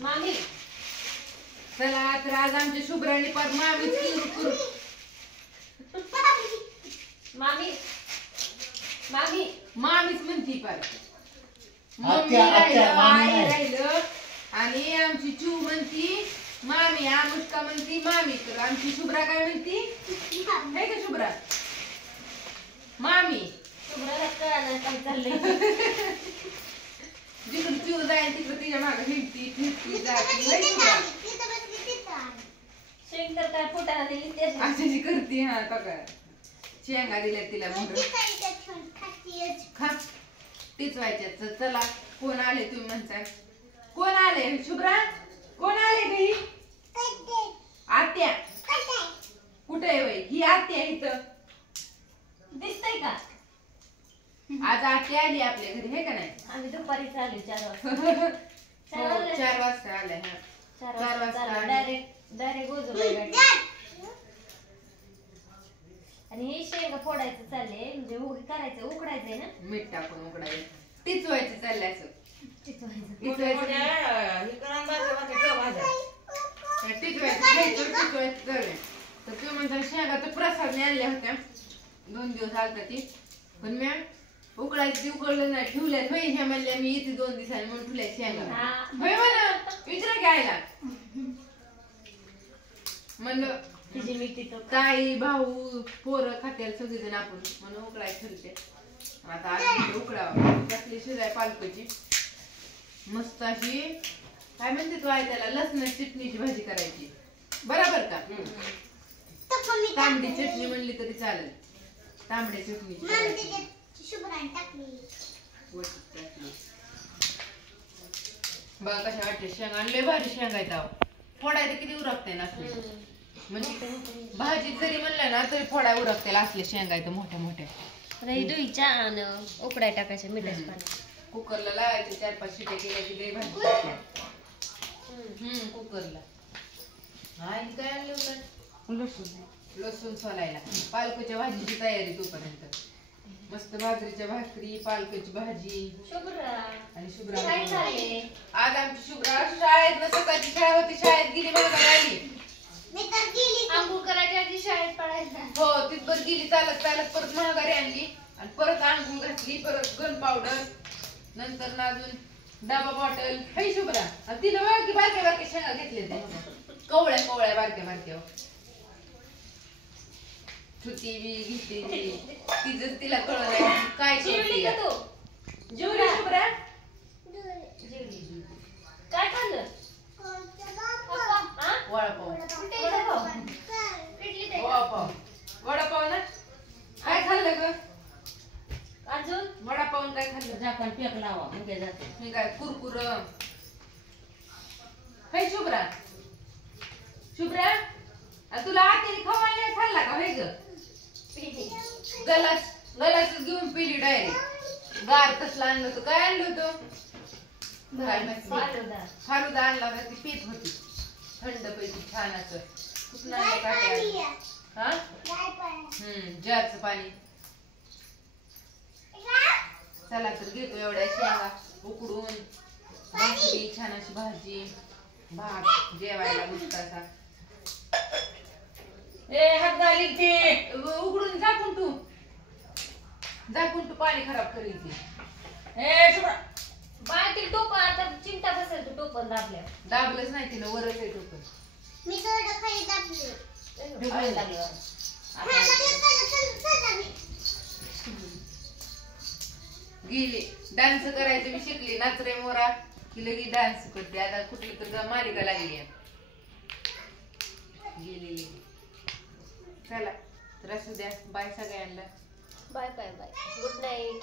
मामी चला तर आज आमच्या शुभ्राणी पर मामीच करू मामी मामी मामीच म्हणती पर आत्या, आत्या, मामी नाही. राहिलं आणि आमची चू म्हणती मामी, अनुष्का म्हणती मामी, तर आमची शुभ्रा काय म्हणती आहे का शुभ्रा मामी. तुम्हाला कळलं काय चाललंय. जिकडे चू जाईल तिकडे तिच्या मागे हिंडती फिरती जाती होय शुभ्रा? शेंग तर काय फुटाला दिली ते अशी करते. हा तो काय शेंगा दिल्या तिला म्हणून खा तीच व्हायच्या. चला कोण आले तुम्ही म्हणताय, कोण आले शुभ्रा, कोण आले घरी? आत्या कुठे आहे वय ही आत्या इथं दिसतंय का? आज आत्या आली आपल्या घरी हे का नाही? आम्ही दुपारी चालू 4 वाजता. हो 4 वाजता आल्या. हा 4 वाजता आली. डायरेक्ट गोजूला आणि हे शेंगा फोडायचं चालले म्हणजे करायचं उकडायचंय ना, मीठ टाकून उकडायचं तीच व्हायचं चाललंय असं टिचवायचं. टिचवायचं चाललंय. तर तू म्हणता शेंगा तर प्रसाद आणल्या होत्या 2 दिवस आलता ती, पण मी उकडायची ती उकडलं नाही ठेवल्या होय. ह्या म्हणल्या मी येते 2 दिवसांनी म्हणून ठेवल्या शेंगा होय म्हणा विचारा घ्यायला म्हणलं तिची मिठी तो ताई भाऊ पोरं खात्याला सगळेजण आपण म्हणून उकडायला ठेवते. आता आज उकडावं टाकली शिराय पालकाची मस्त अशी काय म्हणते तू आहे त्याला लसणाची चटणीची भाजी करायची बरोबर का? तांबडी चटणी म्हणली तरी चालेल. तांबड्या चटणीची बघा कशा वाटते शेंगा आणि लय भारी शेंगा येतात. फोडायला किती उरकते ना म्हणजे भाजी जरी म्हणलं ना तरी फोडा उरकते असले शेंगा येतं मोठ्या मोठ्या. धुईच्या आणि उकडाय टाकायच्या मिठाच्या पाण्यात. कुकरला लावायचे 4-5 शिट्या केल्या की लय भाजी कुकरला. आणि काय आणलं होतं? लसूण सोलायला. पालकाच्या भाजीची तयारी तोपर्यंत मस्त बाजरीच्या भाकरी पालकाची भाजी आणि शुभ्रा. आज आमची शुभ्रा शाळेत सकाळची शाळा होती शाळेत गेली माघारी आली. आंघोळ करायच्या आधी शाळेत पडायला हो तिथपर गेली चालत चालत परत महागारी आणली आणि परत आंघोळ घातली परत गन पावडर नंतर अजून डबा बॉटल हे शुभ्रा. आणि तिनं बारकी बारक्या बारक्या शेंगा घेतले ते कवळ्या कवळ्या बारक्या बारक्या छुटी बी घेतली ती जर तिला कळलं नाही काय करते जेवली शुभ्रा. काय खाल्लं? वडापाव वडापाव वडापाव ना काय खाल्लं ग? अजून वडापाव काय खाल्लं? झाकण फेक लावा म्हणजे जाते. मी काय कुरकुर हे शुभ्रा. शुभ्रा तुला आतेने खवायला खाल्ला का हे ग? गलास घेऊन पिली डायरेक्ट. गार तसला आणलं होतं. काय आणलं होतं? फालुदा आणला होता ती पीत होती थंड पैकी छान असं कुठं आणलं काय हा जारचं पाणी. चला तर घेतो एवढ्या शेंगा उकडून भाकरी छान अशी भाजी भात जेवायला मस्त असा. हात घालील ते उघडून झाकून तू पाणी खराब करील ती. बाळतील टोप आता चिंता बसेल तू टोपण दाबल्या दाबलंच नाही तिनं वरच आहे टोपण. मी थोडं खाली दाबले. गेली डान्स करायचं मी शिकली नाचरे मोरा की लगी डान्स करते. आता कुठली तर मालिका लागली गेलेली. चला तर असू द्या बाय सगळ्यांना. Bye bye bye good night.